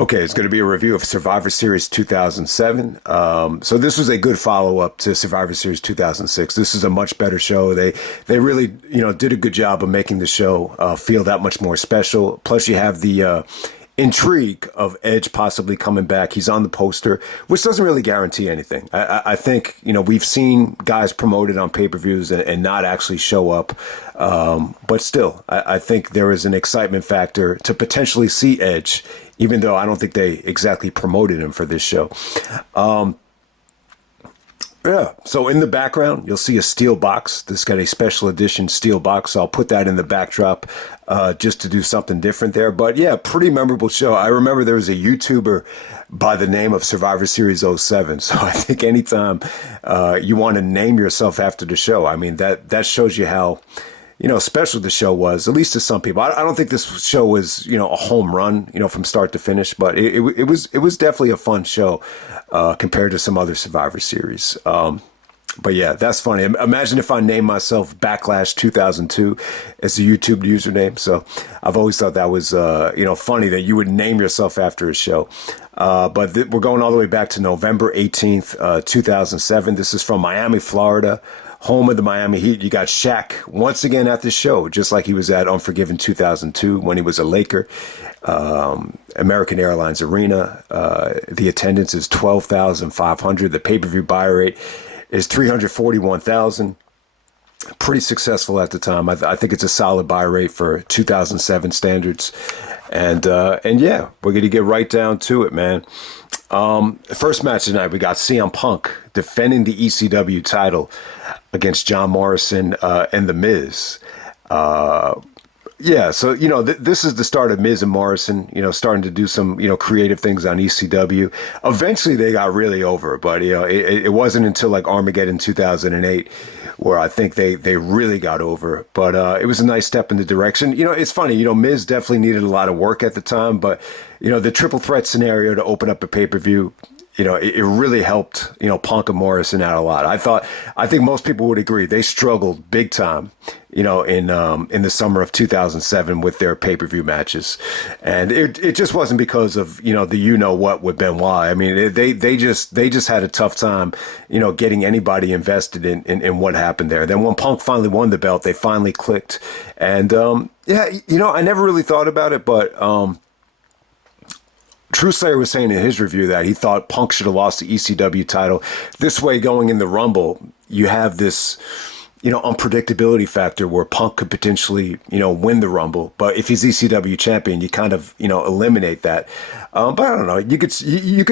Okay, it's going to be a review of Survivor Series 2007. So this was a good follow-up to Survivor Series 2006. This is a much better show. They really, did a good job of making the show feel that much more special. Plus, you have the intrigue of Edge possibly coming back. He's on the poster, which doesn't really guarantee anything. I think, we've seen guys promoted on pay-per-views and not actually show up. But still, I think there is an excitement factor to potentially see Edge, even though I don't think they exactly promoted him for this show. Yeah, so in the background, you'll see a steel box. This got a special edition steel box. So I'll put that in the backdrop just to do something different there. But yeah, pretty memorable show. I remember there was a YouTuber by the name of Survivor Series '07. So I think anytime you want to name yourself after the show, I mean, that shows you how special the show was, at least to some people. I don't think this show was, a home run, from start to finish, but it was definitely a fun show compared to some other Survivor Series. But yeah, that's funny. Imagine if I named myself Backlash 2002 as a YouTube username. So I've always thought that was, funny that you would name yourself after a show. But we're going all the way back to November 18th, 2007. This is from Miami, Florida, home of the Miami Heat. You got Shaq once again at the show, just like he was at Unforgiven 2002 when he was a Laker. American Airlines Arena. The attendance is 12,500. The pay-per-view buy rate is 341,000. Pretty successful at the time. I think it's a solid buy rate for 2007 standards. And yeah, we're going to get right down to it, man. First match tonight, we got CM Punk defending the ECW title against John Morrison and The Miz. Yeah, so, this is the start of Miz and Morrison, starting to do some, creative things on ECW. Eventually, they got really over, but, it wasn't until like Armageddon 2008 where I think they really got over. But it was a nice step in the direction. It's funny, Miz definitely needed a lot of work at the time, but, the triple threat scenario to open up a pay-per-view, it really helped, Punk and Morrison out a lot. I think most people would agree they struggled big time, in the summer of 2007 with their pay-per-view matches. And it just wasn't because of, the what with Benoit. I mean, they just had a tough time, getting anybody invested in what happened there. Then when Punk finally won the belt, they finally clicked. And, yeah, I never really thought about it, but, True Slayer was saying in his review that he thought Punk should have lost the ECW title. This way, going in the Rumble, you have this, unpredictability factor where Punk could potentially, win the Rumble. But if he's ECW champion, you kind of, eliminate that. But I don't know. You could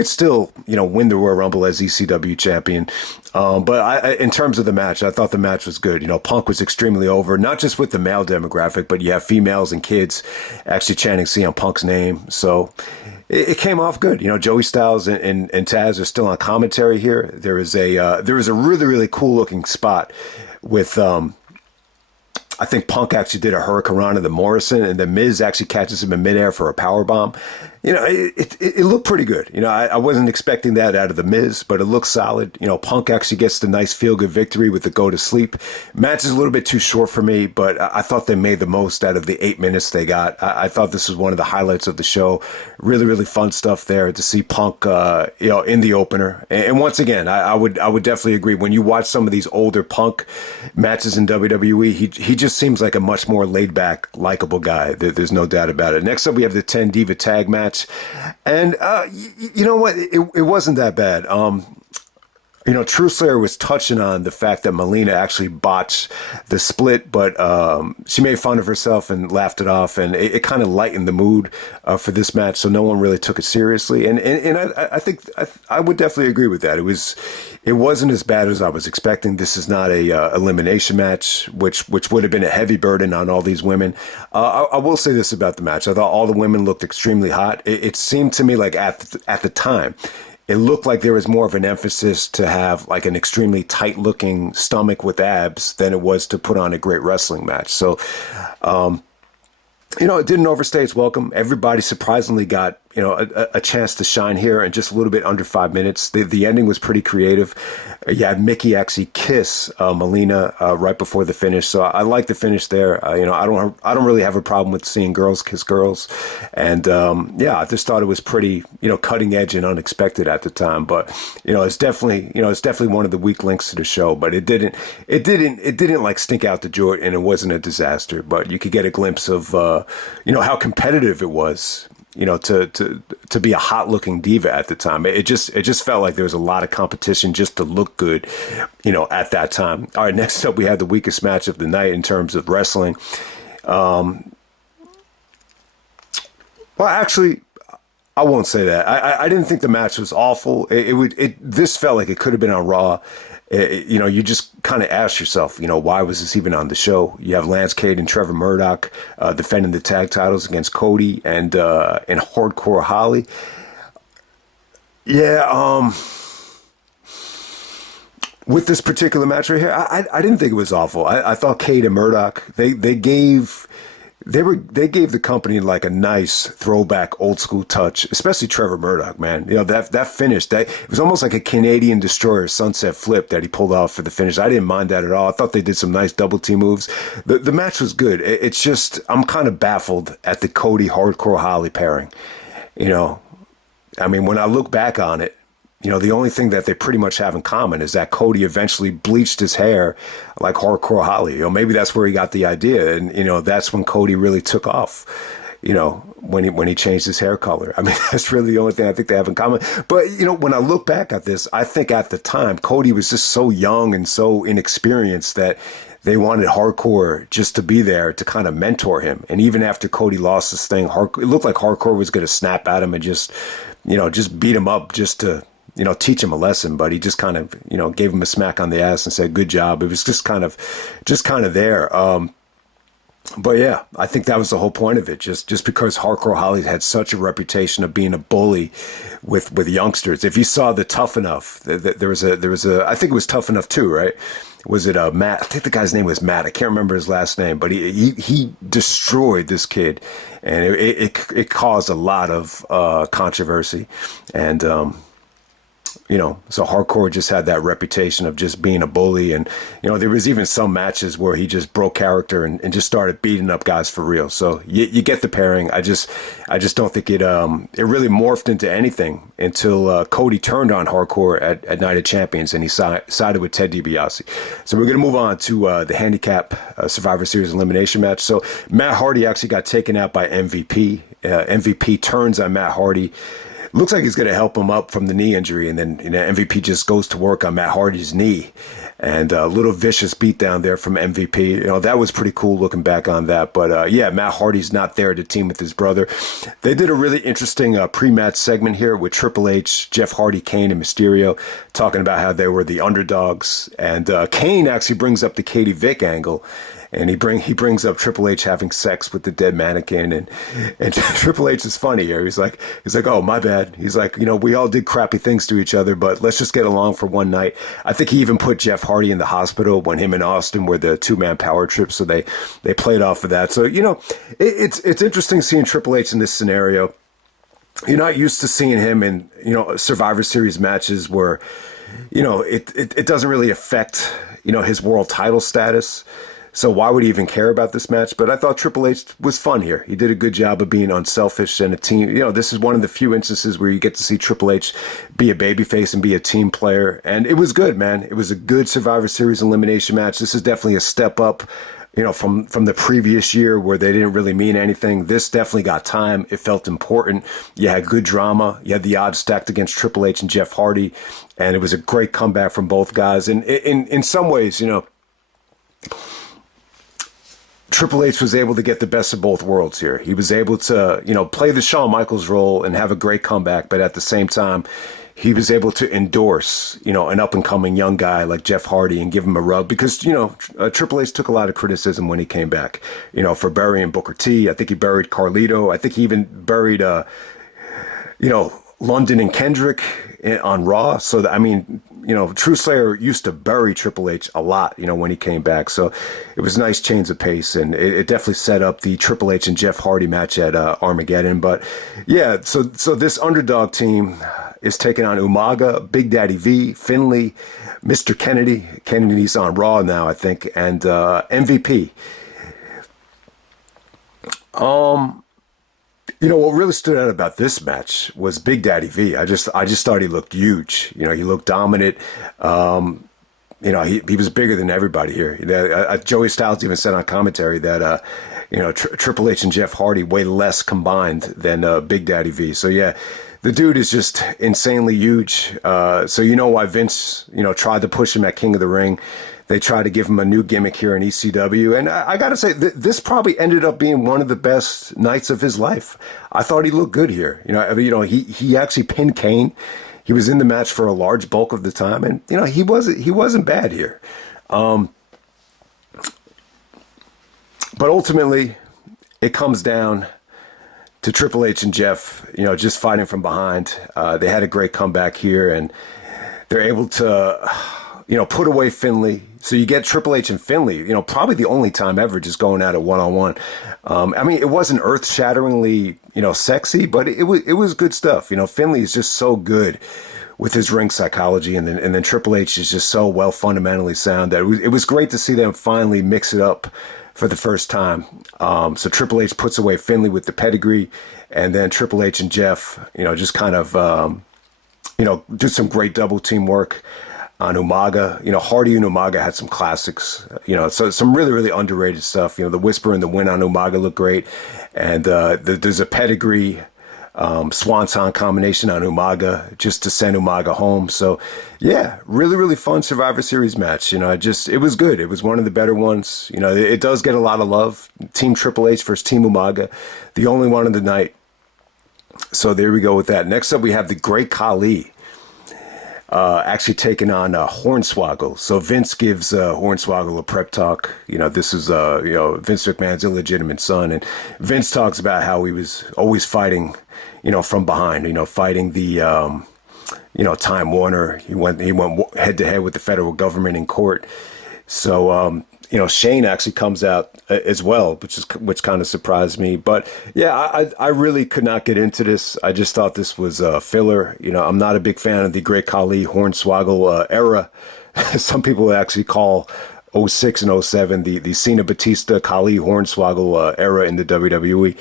still, win the Royal Rumble as ECW champion. But in terms of the match, I thought the match was good. Punk was extremely over, not just with the male demographic, but you have females and kids actually chanting CM Punk's name. So it came off good. Joey Styles and Taz are still on commentary here. There is a really, really cool looking spot with, I think Punk actually did a Hurricanrana to Morrison, and then Miz actually catches him in midair for a powerbomb. It looked pretty good. I wasn't expecting that out of the Miz, but it looked solid. Punk actually gets the nice feel-good victory with the go to sleep. Match is a little bit too short for me, but I thought they made the most out of the 8 minutes they got. I thought this was one of the highlights of the show. Really, really fun stuff there to see Punk, in the opener. And once again, I would definitely agree. When you watch some of these older Punk matches in WWE, he just seems like a much more laid-back, likable guy. There's no doubt about it. Next up, we have the 10 Diva tag match. And you know what? It wasn't that bad. True Slayer was touching on the fact that Melina actually botched the split, but she made fun of herself and laughed it off, and it kind of lightened the mood for this match, so no one really took it seriously. And I think I would definitely agree with that. It wasn't as bad as I was expecting. This is not a elimination match, which would have been a heavy burden on all these women. I will say this about the match: I thought all the women looked extremely hot. It seemed to me like at the time, it looked like there was more of an emphasis to have like an extremely tight looking stomach with abs than it was to put on a great wrestling match. So, it didn't overstay its welcome. Everybody surprisingly got, a chance to shine here in just a little bit under 5 minutes. The ending was pretty creative. You had Mickie actually kiss Melina right before the finish, so I like the finish there. I don't really have a problem with seeing girls kiss girls, and I just thought it was pretty cutting edge and unexpected at the time. But it's definitely one of the weak links to the show. But it didn't like stink out the joint, and it wasn't a disaster. But you could get a glimpse of how competitive it was. To be a hot looking diva at the time. It just felt like there was a lot of competition just to look good, at that time. All right, next up we have the weakest match of the night in terms of wrestling. Well, actually, I won't say that. I didn't think the match was awful. This felt like it could have been on Raw. You just kind of ask yourself, why was this even on the show? You have Lance Cade and Trevor Murdoch defending the tag titles against Cody and Hardcore Khali. Yeah, with this particular match right here, I didn't think it was awful. I thought Cade and Murdoch, they gave the company like a nice throwback old school touch, especially Trevor Murdoch, man. That finish, it was almost like a Canadian Destroyer sunset flip that he pulled off for the finish. I didn't mind that at all. I thought they did some nice double team moves. The match was good. It's just I'm kind of baffled at the Cody Hardcore Holly pairing. When I look back on it, the only thing that they pretty much have in common is that Cody eventually bleached his hair like Hardcore Holly. Maybe that's where he got the idea. And, that's when Cody really took off, when he changed his hair color. That's really the only thing I think they have in common. But, when I look back at this, I think at the time, Cody was just so young and so inexperienced that they wanted Hardcore just to be there to kind of mentor him. And even after Cody lost this thing, it looked like Hardcore was going to snap at him and just beat him up just to, teach him a lesson, but he just kind of, gave him a smack on the ass and said, good job. It was just kind of there. But yeah, I think that was the whole point of it. Just because Hardcore Holly had such a reputation of being a bully with youngsters. If you saw the Tough Enough, there was a, I think it was Tough Enough too, right? Was it Matt? I think the guy's name was Matt. I can't remember his last name, but he destroyed this kid, and it caused a lot of controversy, and so Hardcore just had that reputation of just being a bully. And, there was even some matches where he just broke character and just started beating up guys for real. So you get the pairing. I just don't think it really morphed into anything until Cody turned on Hardcore at Night of Champions and he sided with Ted DiBiase. So we're going to move on to the handicap Survivor Series elimination match. So Matt Hardy actually got taken out by MVP. MVP turns on Matt Hardy. Looks like he's going to help him up from the knee injury, and then MVP just goes to work on Matt Hardy's knee, and a little vicious beatdown there from MVP. That was pretty cool looking back on that. But Matt Hardy's not there to team with his brother. They did a really interesting pre-match segment here with Triple H, Jeff Hardy, Kane, and Mysterio talking about how they were the underdogs, and Kane actually brings up the Katie Vick angle. And he brings up Triple H having sex with the dead mannequin, and Triple H is funny here. He's like, oh, my bad. He's like, we all did crappy things to each other, but let's just get along for one night. I think he even put Jeff Hardy in the hospital when him and Austin were the two-man power trip, so they played off of that. So it's interesting seeing Triple H in this scenario. You're not used to seeing him in Survivor Series matches where it doesn't really affect his world title status. So why would he even care about this match? But I thought Triple H was fun here. He did a good job of being unselfish and a team. This is one of the few instances where you get to see Triple H be a babyface and be a team player. And it was good, man. It was a good Survivor Series elimination match. This is definitely a step up, from the previous year where they didn't really mean anything. This definitely got time. It felt important. You had good drama. You had the odds stacked against Triple H and Jeff Hardy. And it was a great comeback from both guys. And in some ways, Triple H was able to get the best of both worlds here. He was able to, play the Shawn Michaels role and have a great comeback, but at the same time, he was able to endorse, an up-and-coming young guy like Jeff Hardy and give him a rub because, Triple H took a lot of criticism when he came back, for burying Booker T. I think he buried Carlito. I think he even buried, London and Kendrick. on Raw. So, I mean, True Slayer used to bury Triple H a lot, when he came back. So it was nice change of pace, and it definitely set up the Triple H and Jeff Hardy match at Armageddon. But yeah, so this underdog team is taking on Umaga, Big Daddy V, Finlay, Mr. Kennedy. Kennedy's on Raw now, I think, and MVP. What really stood out about this match was Big Daddy V. I just thought he looked huge. He looked dominant. He was bigger than everybody here. Joey Styles even said on commentary that, Triple H and Jeff Hardy way less combined than Big Daddy V. So yeah, the dude is just insanely huge. So why Vince, tried to push him at King of the Ring. They tried to give him a new gimmick here in ECW. And I got to say, this probably ended up being one of the best nights of his life. I thought he looked good here. He actually pinned Kane. He was in the match for a large bulk of the time. And, he wasn't bad here. But ultimately, it comes down to Triple H and Jeff, just fighting from behind. They had a great comeback here, and they're able to, put away Finlay. So you get Triple H and Finlay, probably the only time ever just going at it one-on-one. It wasn't earth-shatteringly, sexy, but it was good stuff. Finlay is just so good with his ring psychology, and then Triple H is just so well fundamentally sound that it was great to see them finally mix it up for the first time. So Triple H puts away Finlay with the pedigree, and then Triple H and Jeff, just kind of, do some great double team work on Umaga. Hardy and Umaga had some classics, so some really, really underrated stuff. The Whisper and the Win on Umaga look great. And there's a pedigree Swanton combination on Umaga just to send Umaga home. So, yeah, really, really fun Survivor Series match. It was good. It was one of the better ones. It does get a lot of love. Team Triple H versus Team Umaga, the only one of the night. So there we go with that. Next up, we have the Great Khali. Actually taking on Hornswoggle. So Vince gives Hornswoggle a prep talk. This is Vince McMahon's illegitimate son, and Vince talks about how he was always fighting, from behind. Fighting the Time Warner. He went head to head with the federal government in court. So Shane actually comes out as well, which kind of surprised me. But yeah, I really could not get into this. I just thought this was filler. I'm not a big fan of the Great Khali Hornswoggle era. Some people actually call 06 and 07 the Cena Batista Khali Hornswoggle era in the WWE.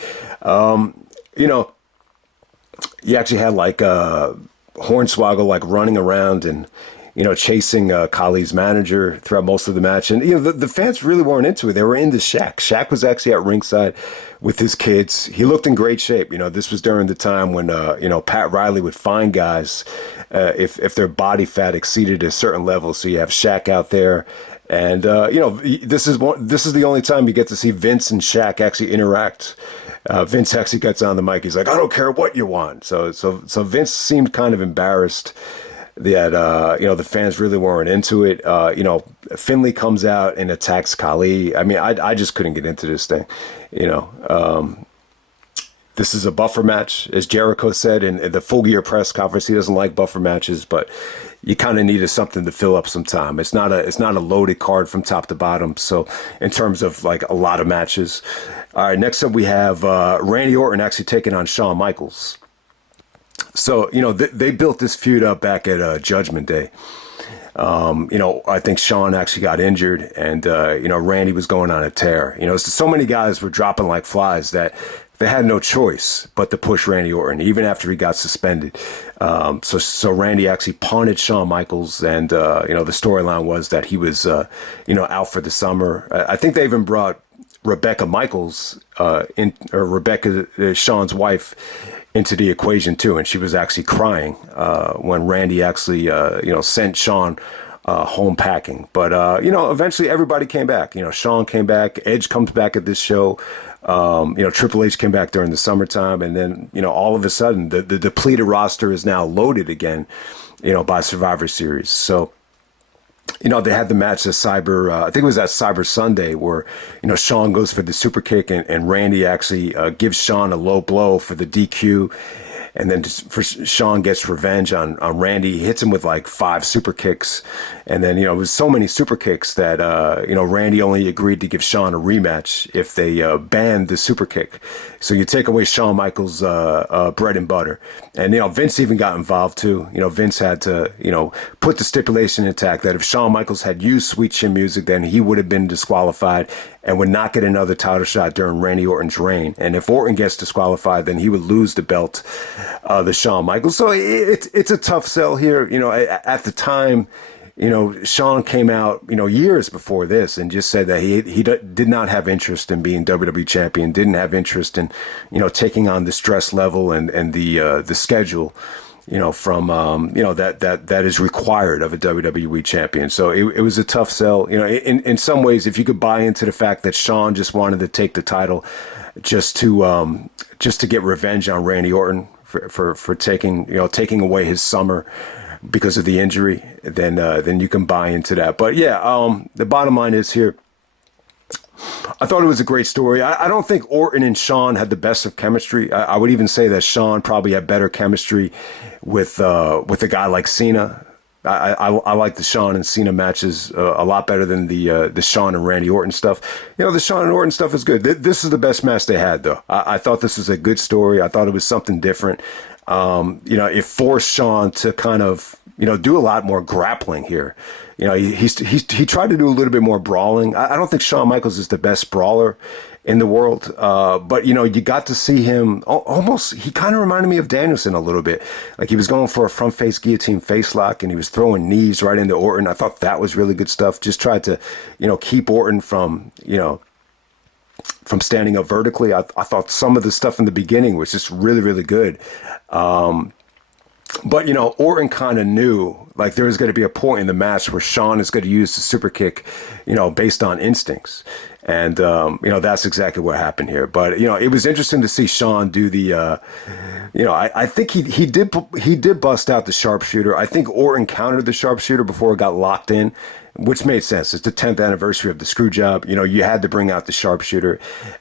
You actually had like Hornswoggle like running around and chasing Khali's manager throughout most of the match. And, the fans really weren't into it. They were into Shaq. Shaq was actually at ringside with his kids. He looked in great shape. This was during the time when, Pat Riley would find guys if their body fat exceeded a certain level. So you have Shaq out there. And, this is the only time you get to see Vince and Shaq actually interact. Vince actually gets on the mic. He's like, I don't care what you want. So Vince seemed kind of embarrassed that the fans really weren't into it. Finlay comes out and attacks Khali. I just couldn't get into this thing. This is a buffer match, as Jericho said in the Full Gear press conference. He doesn't like buffer matches, but you kind of needed something to fill up some time. It's not a loaded card from top to bottom. So in terms of like a lot of matches. All right, next up we have Randy Orton actually taking on Shawn Michaels. So, they built this feud up back at Judgment Day. I think Shawn actually got injured and, Randy was going on a tear. So many guys were dropping like flies that they had no choice but to push Randy Orton, even after he got suspended. So Randy actually punted Shawn Michaels, and, the storyline was that he was, out for the summer. I think they even brought Rebecca Michaels, Rebecca, Shawn's wife, into the equation too, and she was actually crying when Randy actually sent Shawn home packing. But eventually everybody came back. Shawn came back, Edge comes back at this show. Triple H came back during the summertime, and then all of a sudden the depleted roster is now loaded again, by Survivor Series. So they had the match at I think it was at Cyber Sunday, where, Shawn goes for the super kick and Randy actually gives Shawn a low blow for the DQ. and then Shawn gets revenge on Randy. He hits him with like 5 super kicks, and then it was so many super kicks that Randy only agreed to give Shawn a rematch if they banned the super kick. So you take away Shawn Michaels' bread and butter, and Vince even got involved too. Vince had to put the stipulation intact that if Shawn Michaels had used Sweet Chin Music, then he would have been disqualified and would not get another title shot during Randy Orton's reign. And if Orton gets disqualified, then he would lose the belt to Shawn Michaels. So it's a tough sell here. At the time, Shawn came out, years before this and just said that he did not have interest in being WWE champion, didn't have interest in, taking on the stress level and the schedule, from, that is required of a WWE champion. So it was a tough sell. In some ways, if you could buy into the fact that Shawn just wanted to take the title just to get revenge on Randy Orton for taking away his summer because of the injury, then you can buy into that. But yeah, the bottom line is here, I thought it was a great story. I don't think Orton and Shawn had the best of chemistry. I would even say that Shawn probably had better chemistry with a guy like Cena. I like the Shawn and Cena matches a lot better than the Shawn and Randy Orton stuff. The Shawn and Orton stuff is good. This is the best match they had, though. I thought this was a good story. I thought it was something different. It forced Shawn to kind of, do a lot more grappling here. He tried to do a little bit more brawling. I don't think Shawn Michaels is the best brawler in the world. But you got to see him almost, he kind of reminded me of Danielson a little bit. Like he was going for a front face guillotine face lock and he was throwing knees right into Orton. I thought that was really good stuff. Just tried to, keep Orton from standing up vertically. I thought some of the stuff in the beginning was just really, really good. But, Orton kind of knew like there was going to be a point in the match where Shawn is going to use the super kick, based on instincts. And, that's exactly what happened here. But, it was interesting to see Shawn do the, I think he did bust out the sharpshooter. I think Orton countered the sharpshooter before it got locked in, which made sense. It's the 10th anniversary of the screw job. You had to bring out the sharpshooter.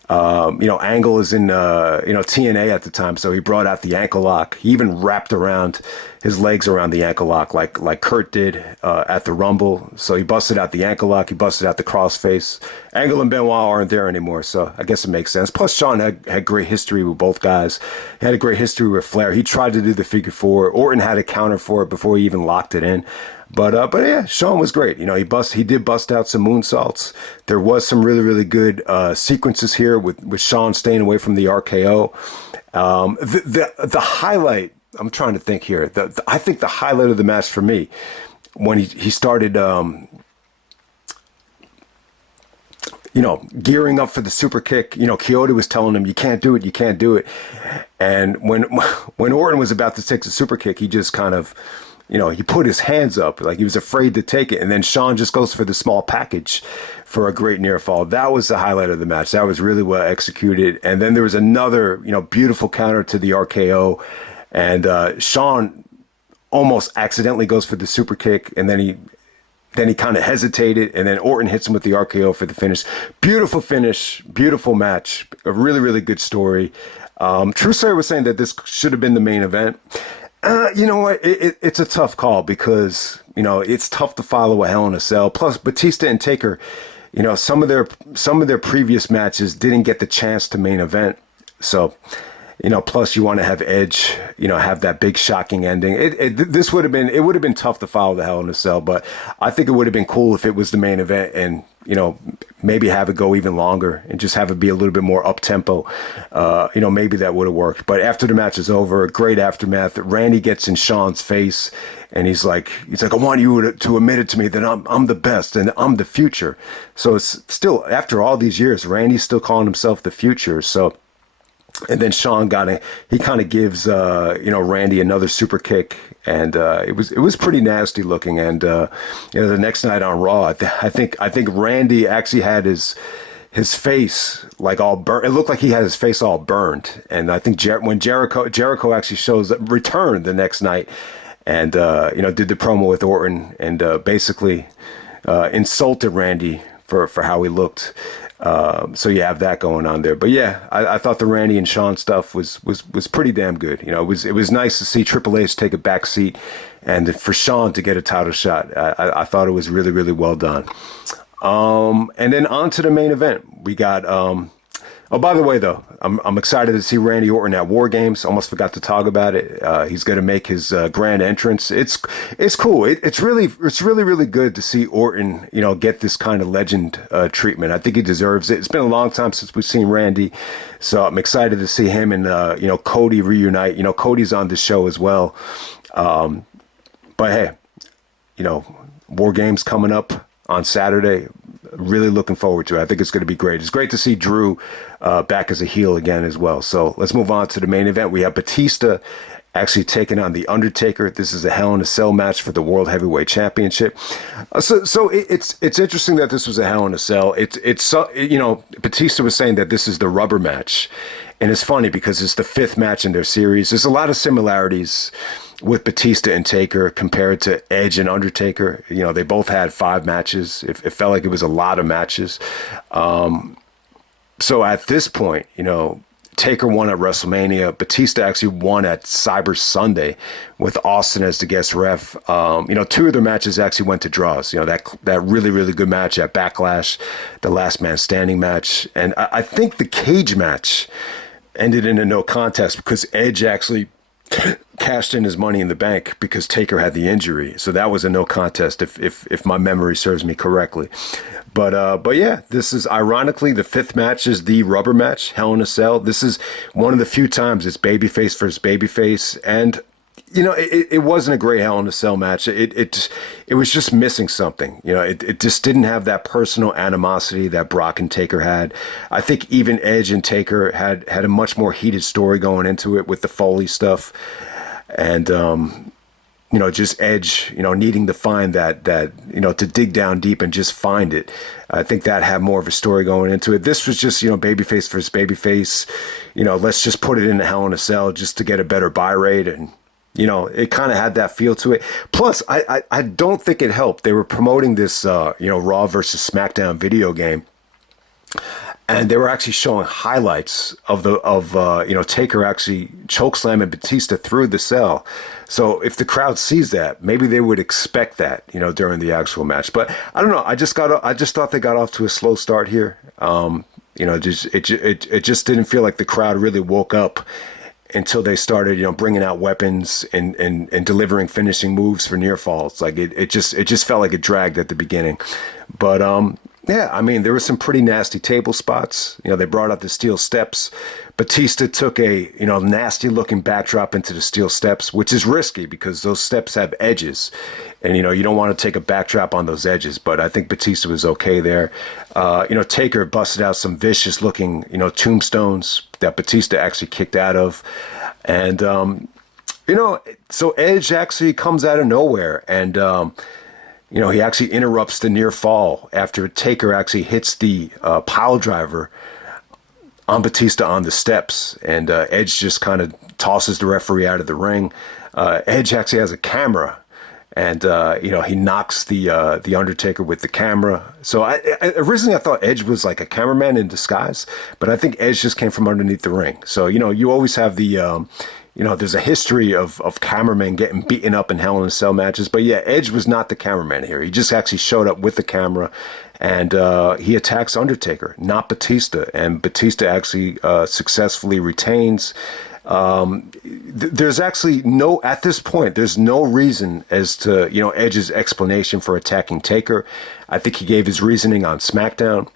Angle is in, TNA at the time. So he brought out the ankle lock. He even wrapped around his legs around the ankle lock like Kurt did at the Rumble. So he busted out the ankle lock. He busted out the crossface. Angle and Benoit aren't there anymore. So I guess it makes sense. Plus Shawn had great history with both guys. He had a great history with Flair. He tried to do the figure 4. Orton had a counter for it before he even locked it in. But yeah, Shawn was great. He did bust out some moonsaults. There was some really, really good sequences here with Shawn staying away from the RKO. The highlight, I'm trying to think here. I think the highlight of the match for me, when he started, gearing up for the super kick. Kyoto was telling him, you can't do it. And when Orton was about to take the super kick, he just kind of, he put his hands up like he was afraid to take it. And then Shawn just goes for the small package for a great near fall. That was the highlight of the match. That was really well executed. And then there was another, beautiful counter to the RKO. And Shawn almost accidentally goes for the super kick. And then he kind of hesitated. And then Orton hits him with the RKO for the finish. Beautiful finish. Beautiful match. A really, really good story. True Sawyer was saying that this should have been the main event. You know what? It's a tough call because, it's tough to follow a Hell in a Cell. Plus, Batista and Taker, some of their previous matches didn't get the chance to main event. So, plus you want to have Edge, have that big shocking ending. It would have been tough to follow the Hell in a Cell, but I think it would have been cool if it was the main event and, maybe have it go even longer and just have it be a little bit more up tempo. Maybe that would have worked. But after the match is over, great aftermath. Randy gets in Shawn's face and he's like, I want you to admit it to me that I'm the best and I'm the future. So it's still, after all these years, Randy's still calling himself the future. So, and then Shawn he kind of gives, Randy another super kick. And it was pretty nasty looking. And the next night on Raw, I think Randy actually had his face like all burnt. It looked like he had his face all burned. And I think when Jericho actually returned the next night, and did the promo with Orton and basically insulted Randy for how he looked. So you have that going on there. But yeah, I thought the Randy and Shawn stuff was pretty damn good. It was nice to see Triple H take a back seat, and for Shawn to get a title shot. I thought it was really, really well done. And then on to the main event. We got oh, by the way, though, I'm excited to see Randy Orton at War Games. Almost forgot to talk about it. He's going to make his grand entrance. It's cool. It's really good to see Orton, get this kind of legend treatment. I think he deserves it. It's been a long time since we've seen Randy, so I'm excited to see him and Cody reunite. Cody's on the show as well. But hey, War Games coming up on Saturday. Really looking forward to it. I think it's going to be great. It's great to see Drew back as a heel again as well. So let's move on to the main event. We have Batista actually taking on The Undertaker. This is a Hell in a Cell match for the World Heavyweight Championship. So it's interesting that this was a Hell in a Cell. Batista was saying that this is the rubber match. And it's funny because it's the fifth match in their series. There's a lot of similarities with Batista and Taker compared to Edge and Undertaker. They both had 5 matches. It felt like it was a lot of matches. So at this point, Taker won at WrestleMania. Batista actually won at Cyber Sunday with Austin as the guest ref. 2 of their matches actually went to draws. That really, really good match at Backlash, the Last Man Standing match. And I think the cage match ended in a no contest because Edge actually cashed in his money in the bank because Taker had the injury. So that was a no contest if my memory serves me correctly. But yeah, this is ironically the 5th match is the rubber match, Hell in a Cell. This is one of the few times it's babyface versus babyface, and it wasn't a great Hell in a Cell match. It was just missing something. It just didn't have that personal animosity that Brock and Taker had. I think even Edge and Taker had a much more heated story going into it with the Foley stuff, and just Edge, needing to find that to dig down deep and just find it. I think that had more of a story going into it. This was just, babyface versus babyface. Let's just put it in a Hell in a Cell just to get a better buy rate. And, it kind of had that feel to it. Plus, I don't think it helped. They were promoting this, Raw versus SmackDown video game. And they were actually showing highlights of Taker actually chokeslamming Batista through the cell. So if the crowd sees that, maybe they would expect that, during the actual match. But I don't know. I just thought they got off to a slow start here. It just didn't feel like the crowd really woke up until they started, bringing out weapons and delivering finishing moves for near falls. Like it just felt like it dragged at the beginning. But yeah, I mean, there were some pretty nasty table spots. They brought out the steel steps. Batista took a, nasty looking backdrop into the steel steps, which is risky because those steps have edges. And, you don't want to take a backdrop on those edges. But I think Batista was okay there. Taker busted out some vicious looking, tombstones that Batista actually kicked out of. And, so Edge actually comes out of nowhere and, he actually interrupts the near fall after Taker actually hits the pile driver on Batista on the steps. And Edge just kind of tosses the referee out of the ring. Edge actually has a camera. And, he knocks the Undertaker with the camera. So originally I thought Edge was like a cameraman in disguise. But I think Edge just came from underneath the ring. So, you always have the... there's a history of cameramen getting beaten up in Hell in a Cell matches. But yeah, Edge was not the cameraman here. He just actually showed up with the camera and he attacks Undertaker, not Batista. And Batista actually successfully retains. There's actually at this point, there's no reason as to, Edge's explanation for attacking Taker. I think he gave his reasoning on SmackDown.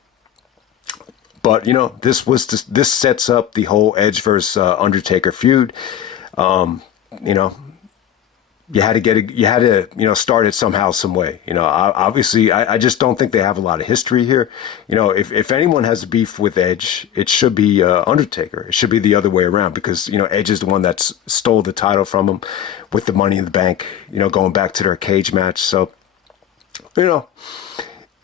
But, this sets up the whole Edge versus Undertaker feud. You had to start it somehow, some way. Obviously, I just don't think they have a lot of history here. If anyone has beef with Edge, it should be Undertaker. It should be the other way around because, Edge is the one that stole the title from him with the Money in the Bank, going back to their cage match. So,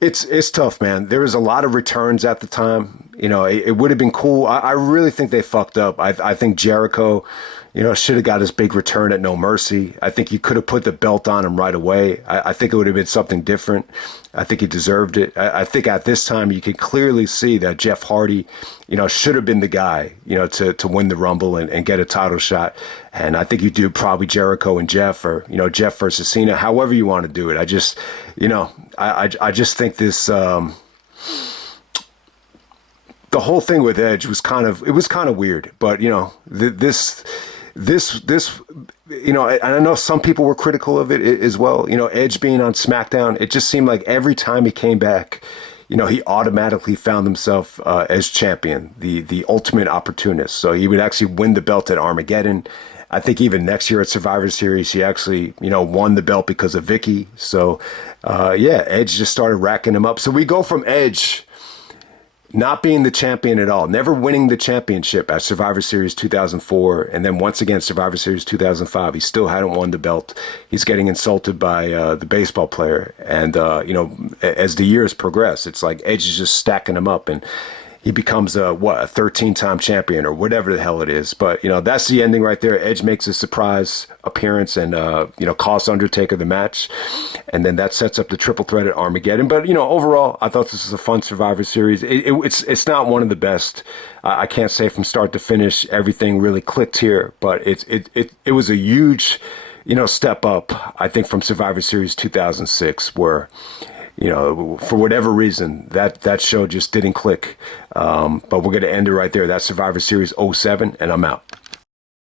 it's tough, man. There was a lot of returns at the time. It would have been cool. I really think they fucked up. I think Jericho, should have got his big return at No Mercy. I think you could have put the belt on him right away. I think it would have been something different. I think he deserved it. I think at this time you can clearly see that Jeff Hardy, should have been the guy, to win the Rumble and get a title shot. And I think you do probably Jericho and Jeff, or, Jeff versus Cena, however you want to do it. I just, I just think this, the whole thing with Edge was kind of weird, but this, and I know some people were critical of it as well. Edge being on SmackDown, it just seemed like every time he came back, he automatically found himself as champion, the ultimate opportunist. So he would actually win the belt at Armageddon. I think even next year at Survivor Series, he actually, won the belt because of Vicky. So, Edge just started racking him up. So we go from Edge not being the champion at all, never winning the championship at Survivor Series 2004, and then once again Survivor Series 2005, he still hadn't won the belt. He's getting insulted by the baseball player, and as the years progress, it's like Edge is just stacking him up, and he becomes a 13-time champion or whatever the hell it is. But, that's the ending right there. Edge makes a surprise appearance and, costs Undertaker the match. And then that sets up the triple threat at Armageddon. But, overall, I thought this was a fun Survivor Series. It's not one of the best. I can't say from start to finish everything really clicked here, but it was a huge, step up, I think, from Survivor Series 2006, where for whatever reason, that show just didn't click. But we're going to end it right there. That's Survivor Series '07, and I'm out.